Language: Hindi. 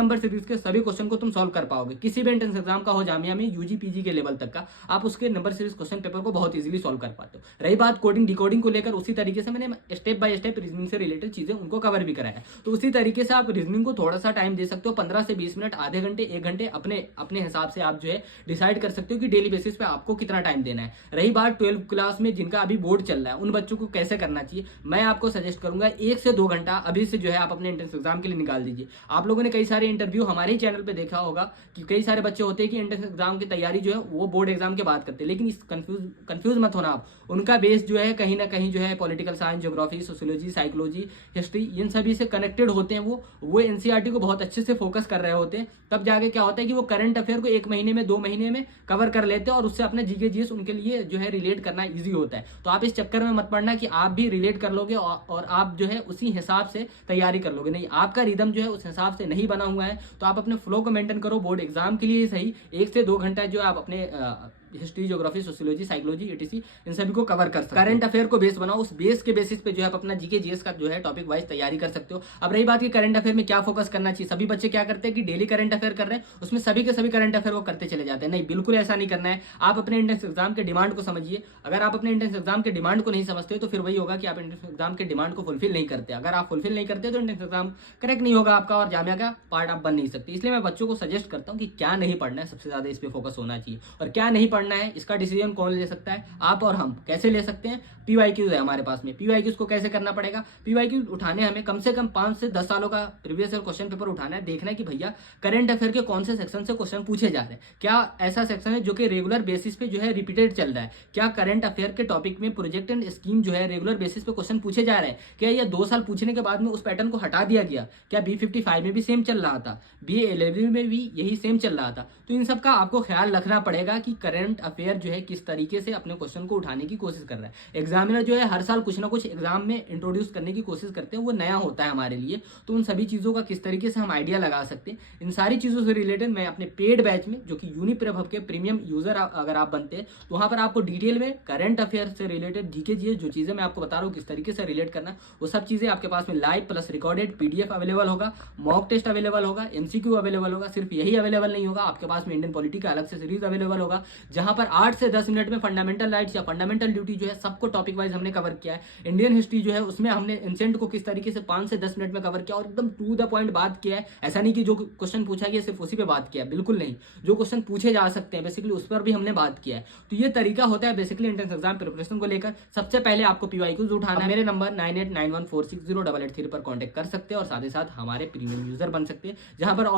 नंबर सीरीज के सभी क्वेश्चन को तुम सॉल्व कर पाओगे। किसी भी एंट्रेंस एग्जाम का हो, जामिया में, यूजी पीजी के लेवल तक का, आप उसके नंबर सीरीज क्वेश्चन पेपर को बहुत इजीली सॉल्व कर पाते हो। रही बात कोडिंग डिकोडिंग को लेकर, उसी तरीके से मैंने स्टेप बाय स्टेप रीजनिंग से रिलेटेड चीजें उनको कवर भी कराया है। तो उसी तरीके से आप रीजनिंग को थोड़ा सा टाइम दे सकते हो, 15 से 20 मिनट, आधे घंटे, 1 घंटे, अपने अपने हिसाब से आप जो है डिसाइड कर सकते हो कि डेली बेसिस पे आपको कितना टाइम देना है। रही बात 12th क्लास में जिनका अभी बोर्ड चल रहा है, उन बच्चों को कैसे करना चाहिए, मैं आपको सजेस्ट करूंगा 1 से 2 घंटा अभी से जो है आप अपने एंट्रेंस एग्जाम के लिए निकाल दीजिए। आप लोगों ने कई सारे इंटरव्यू हमारे ही चैनल पे देखा होगा कि कई सारे बच्चे होते हैं कि एंट्रेंस एग्जाम की तैयारी जो है वो बोर्ड एग्जाम के बाद करते हैं, लेकिन इस कंफ्यूज मत होना आप। उनका बेस जो है कहीं ना कहीं जो है political science, geography, sociology, psychology, history, इन सभी से कनेक्टेड होते हैं। वो एनसीईआरटी को बहुत अच्छे से फोकस कर रहे होते हैं। तब जाके क्या होता है कि वो करंट अफेयर को 1 महीने में, 2 महीने में कवर कर लेते हैं और उससे अपने जीके जीएस उनके लिए जो है रिलेट करना ईजी होता है। तो आप इस चक्कर में मत पड़ना कि आप भी रिलेट कर लोगे और आप जो है उसी हिसाब से तैयारी कर लोगे। नहीं, आपका रिदम जो है उस हिसाब से नहीं बना हुआ है। तो आप अपने फ्लो को मेंटेन करो। बोर्ड एग्जाम के लिए सही 1 से 2 घंटा जो है आप अपने history, geography, sociology, psychology, etc, इन सभी को कवर कर सकते हो। करंट अफेयर को बेस बनाओ, उस बेस के बेसिस पे जो है आप अपना जीके जीएस का जो है टॉपिक वाइज तैयारी कर सकते हो। अब रही बात कि करंट अफेयर में क्या फोकस करना चाहिए, सभी बच्चे क्या करते हैं कि डेली करंट अफेयर कर रहे हैं, उसमें सभी के सभी करंट अफेयर को करते चले जाते हैं। नहीं, बिल्कुल ऐसा नहीं करना है। आप अपने एंट्रेंस एग्जाम के डिमांड को समझिए। अगर आप अपने एंट्रेंस एग्जाम के डिमांड को नहीं समझते तो फिर वही होगा कि आप एंट्रेंस एग्जाम के डिमांड को फुलफिल नहीं करते। अगर आप फुलफिल नहीं करते तो एंट्रेंस एग्जाम करेक्ट नहीं होगा आपका और जामिया का पार्ट आप बन नहीं सकते। इसलिए मैं बच्चों को सजेस्ट करता हूँ कि क्या नहीं पढ़ना है, सबसे ज्यादा इस पे फोकस होना चाहिए। और क्या नहीं पढ़ना है इसका डिसीजन कौन ले सकता है, आप और हम। कैसे ले सकते हैं, पीवाईक्यूज है हमारे पास में। पीवाईक्यूज को कैसे करना पड़ेगा, पीवाईक्यूज उठाने हमें कम से कम 5 से 10 सालों का प्रीवियस ईयर क्वेश्चन पेपर उठाना है। देखना है कि भैया करंट अफेयर के कौन से सेक्शन से क्वेश्चन पूछे जा रहे हैं, क्या ऐसा सेक्शन है जो कि रेगुलर बेसिस पे जो है रिपीटेड चल रहा है, क्या करंट अफेयर के टॉपिक में प्रोजेक्ट एंड स्कीम जो है रेगुलर बेसिस पे क्वेश्चन पूछे जा रहे हैं, क्या ये 2 साल पूछने के बाद में उस पैटर्न को हटा दिया गया, क्या B55 में भी सेम चल रहा था, B11 में भी यही सेम चल रहा था। तो इन सब का आपको ख्याल रखना पड़ेगा कि करंट अफेयर जो है किस तरीके से अपने क्वेश्चन को उठाने की कोशिश कर रहा है। एग्जामिनर जो है हर साल कुछ ना कुछ एग्जाम में इंट्रोड्यूस करने की कोशिश करते हैं, वो नया होता है हमारे लिए। तो उन सभी चीजों का किस तरीके से हम आइडिया लगा सकते हैं, इन सारी चीजों से रिलेटेड मैं अपने पेड बैच में, जो कि यूनिप्रभ के प्रीमियम यूजर अगर आप बनते हैं, तो वहां पर आपको डिटेल में करंट अफेयर से रिलेटेड जीके जीएस जो चीजें मैं आपको बता रहा हूँ किस तरीके से रिलेट करना, वो सब चीजें आपके पास में live plus recorded PDF available होगा, मॉक टेस्ट अवेलेबल होगा, एमसीक्यू अवेलेबल होगा। सिर्फ यही अवेलेबल नहीं होगा, आपके पास में इंडियन पॉलिटी का अलग से सीरीज अवेलेबल होगा, जहां पर 8 से 10 मिनट में फंडामेंटल राइट्स या फंडामेंटल ड्यूटी जो है सबको टॉपिक वाइज हमने कवर किया है। इंडियन हिस्ट्री जो है उसमें हमने इंसेंट को किस तरीके से 5 से 10 मिनट में कवर किया और एकदम टू द पॉइंट बात किया है। ऐसा नहीं कि जो क्वेश्चन पूछा गया सिर्फ उसी पे बात किया है, बिल्कुल नहीं। जो क्वेश्चन पूछे जा सकते हैं बेसिकली उस पर भी हमने बात किया है। तो ये तरीका होता है बेसिकली एंट्रेंस एग्जाम प्रिपरेशन को लेकर। सबसे पहले आपको पीवाईक्यूज उठाना है। मेरे नंबर 9891460883 पर कॉन्टेक्ट कर सकते हैं और साथ ही साथ हमारे प्रीमियम यूजर बन सकते हैं, जहां पर